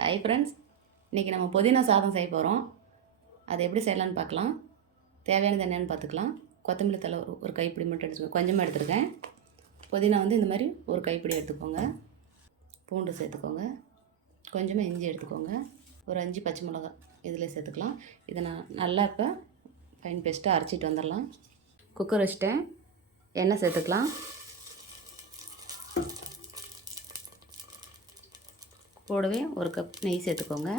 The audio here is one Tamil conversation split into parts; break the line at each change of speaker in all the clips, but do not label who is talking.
ஹாய் ஃப்ரெண்ட்ஸ் இன்றைக்கி நம்ம புதினா சாதம் செய்ய போகிறோம் அதை எப்படி செய்யலான்னு பார்க்கலாம். தேவையானது என்னென்னு பார்த்துக்கலாம். கொத்தமல்லி தலை ஒரு- ஒரு கைப்பிடி மட்டும் எடுத்துக்கோங்க. கொஞ்சமாக எடுத்துருக்கேன். புதினா வந்து இந்த மாதிரி ஒரு கைப்பிடி எடுத்துக்கோங்க. பூண்டு சேர்த்துக்கோங்க. கொஞ்சமாக இஞ்சி எடுத்துக்கோங்க. ஒரு அஞ்சு பச்சை மிளகா இதில் சேர்த்துக்கலாம். இதை நான் நல்லா இப்போ ஃபைன் பேஸ்ட்டாக அரைச்சிட்டு வந்துடலாம். குக்கர் வச்சுட்டேன். எண்ணெய் சேர்த்துக்கலாம். கூடவே ஒரு கப் நெய் சேர்த்துக்கோங்க.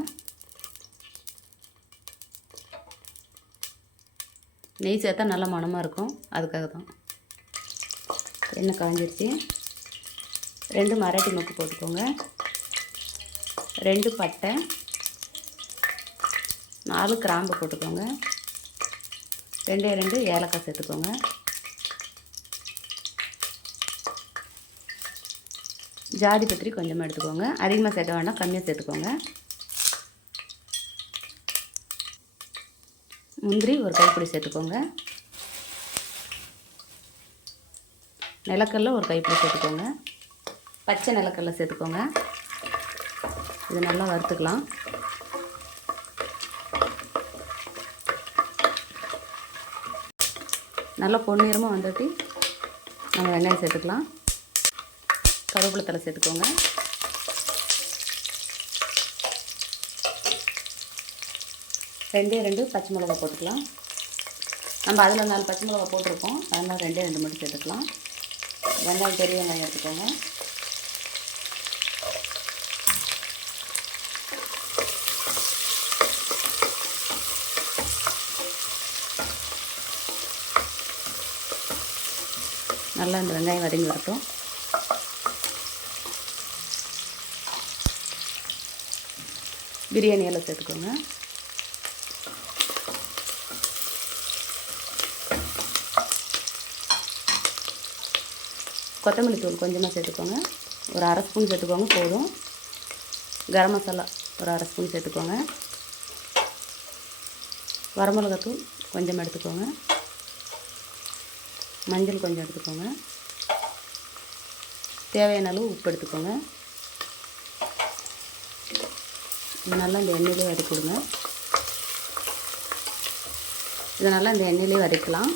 நெய் சேர்த்தா நல்ல மணமாக இருக்கும். அதுக்காக தான் எண்ணெய் காஞ்சிருச்சு. ரெண்டு மராட்டி மொக்கு போட்டுக்கோங்க. ரெண்டு பட்டை. நாலு கிராம்பு போட்டுக்கோங்க. ரெண்டே ரெண்டு ஏலக்காய் சேர்த்துக்கோங்க. ஜாதி பத்திரி கொஞ்சமாக எடுத்துக்கோங்க. அதிகமாக சேர்க்க வேண்டாம் கம்மியாக சேர்த்துக்கோங்க. முந்திரி ஒரு கைப்பிடி சேர்த்துக்கோங்க. நிலக்கல்ல ஒரு கைப்பிடி சேர்த்துக்கோங்க. பச்சை நிலக்கல்ல சேர்த்துக்கோங்க. இது நல்லா வறுத்துக்கலாம். நல்லா பொன்னிறமாக வந்துட்டு நம்ம வெங்காயம் சேர்த்துக்கலாம். கருவேப்பிலை தலை சேர்த்துக்கோங்க. ரெண்டே ரெண்டு பச்சை மிளகா போட்டுக்கலாம். நம்ம அதில் நாலு பச்சை மிளகா போட்டிருக்கோம். அதனால் ரெண்டே ரெண்டு மட்டும் சேர்த்துக்கலாம். வெங்காயம் பெரிய வெங்காயம் எடுத்துக்கோங்க. நல்லா இந்த வெங்காயம் வதங்கி வரட்டும். பிரியாணி எல்லாம் சேர்த்துக்கோங்க. கொத்தமல்லி தூள் கொஞ்சமாக சேர்த்துக்கோங்க. ஒரு அரை ஸ்பூன் சேர்த்துக்கோங்க போதும். கரம் மசாலா ஒரு அரை ஸ்பூன் சேர்த்துக்கோங்க. வரமிளகாத்தூள் கொஞ்சம் எடுத்துக்கோங்க. மஞ்சள் கொஞ்சம் எடுத்துக்கோங்க. தேவையான அளவு உப்பு எடுத்துக்கோங்க இது நல்லா இந்த எண்ணெயிலே வதக்கி கொடுங்க இதை நல்லா இந்த எண்ணெயிலே வதக்கலாம்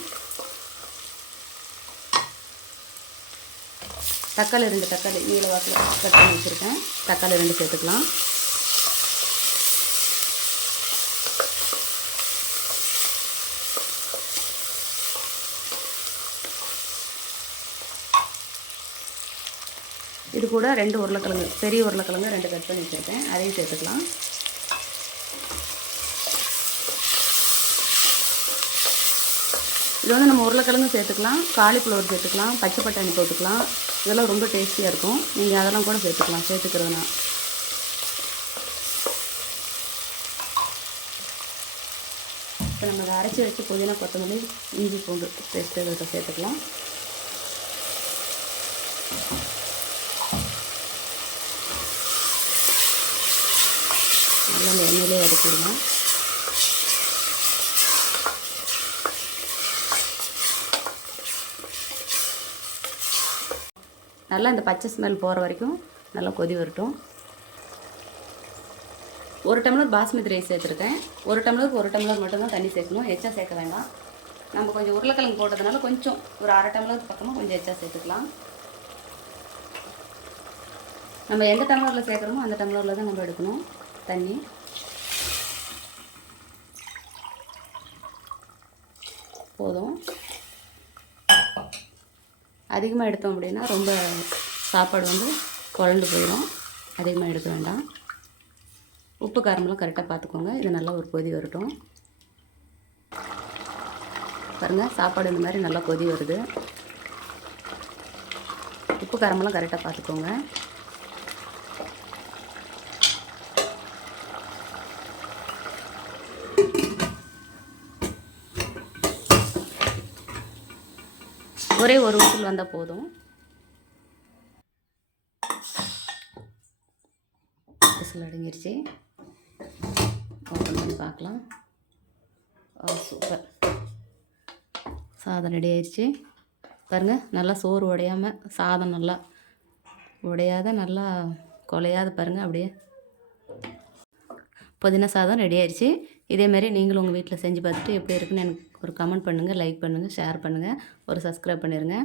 தக்காளி ரெண்டு தக்காளி நீல வாக்கில் கட் பண்ணி வச்சுருக்கேன். தக்காளி ரெண்டு சேர்த்துக்கலாம். இது கூட ரெண்டு உருளைக்கிழங்கு பெரிய உருளைக்கிழங்கு ரெண்டு கட் பண்ணி வச்சுருக்கேன். அதையும் சேர்த்துக்கலாம். இது வந்து நம்ம உருளைக்கிழங்கு சேர்த்துக்கலாம். காலிஃப்ளவர் சேர்த்துக்கலாம். பச்சை பட்டாணி போட்டுக்கலாம். இதெல்லாம் ரொம்ப டேஸ்டியாக இருக்கும். நீங்கள் அதெல்லாம் கூட சேர்த்துக்கலாம். சேர்த்துக்கிறதுனா. இப்போ நம்ம அதை அரைச்சி வச்சு புதினா கொத்தமல்லி இஞ்சி பூண்டு பேஸ்ட்டு இதை சேர்த்துக்கலாம். நல்லா இந்த எண்ணெயிலே வதக்கிடுங்க நல்லா இந்த பச்சை ஸ்மெல் போகிற வரைக்கும் நல்லா கொதி வரட்டும். ஒரு டம்ளர் பாஸ்மதி ரைஸ் சேர்த்துருக்கேன். ஒரு டம்ளருக்கு ஒரு டம்ளர் மட்டும்தான் தண்ணி சேர்க்கணும். எச்சா சேர்க்க வேண்டாம். நம்ம கொஞ்சம் உருளைக்கிழங்கு போட்டதுனால கொஞ்சம் ஒரு அரை டம்ளர் பக்கமாக கொஞ்சம் எச்சா சேர்த்துக்கலாம். நம்ம எந்த டம்ளரில் சேர்க்குறோமோ அந்த டம்ளரில் தான் நம்ம எடுக்கணும் தண்ணி. போதும். அதிகமாக எடுத்தோம் அப்படின்னா ரொம்ப சாப்பாடு வந்து குழண்டு போயிடும் அதிகமாக எடுக்க வேண்டாம். உப்பு காரமெல்லாம் கரெக்டாக பார்த்துக்கோங்க. இது நல்லா ஒரு கொதி வரட்டும். பாருங்கள் சாப்பாடு இந்த மாதிரி நல்லா கொதி வருது. உப்பு காரமெல்லாம் கரெக்டாக பார்த்துக்கோங்க. ஒரே ஒரு விசில் வந்தால் போதும். விசில் அடங்கிருச்சு. ஓப்பன் பண்ணி பார்க்கலாம். ஓ சூப்பர் சாதம் ரெடி ஆயிடுச்சு பாருங்கள் நல்லா சோறு உடையாமல் சாதம் நல்லா உடையாத நல்லா குலையாத பாருங்கள் அப்படியே புதினா சாதம் ரெடி ஆயிடுச்சு இதேமாரி நீங்களும் உங்கள் வீட்டில் செஞ்சு பார்த்துட்டு எப்படி இருக்குன்னு எனக்கு ஒரு கமெண்ட் பண்ணுங்கள் லைக் பண்ணுங்கள் ஷேர் பண்ணுங்கள் ஒரு சப்ஸ்கிரைப் பண்ணிடுங்க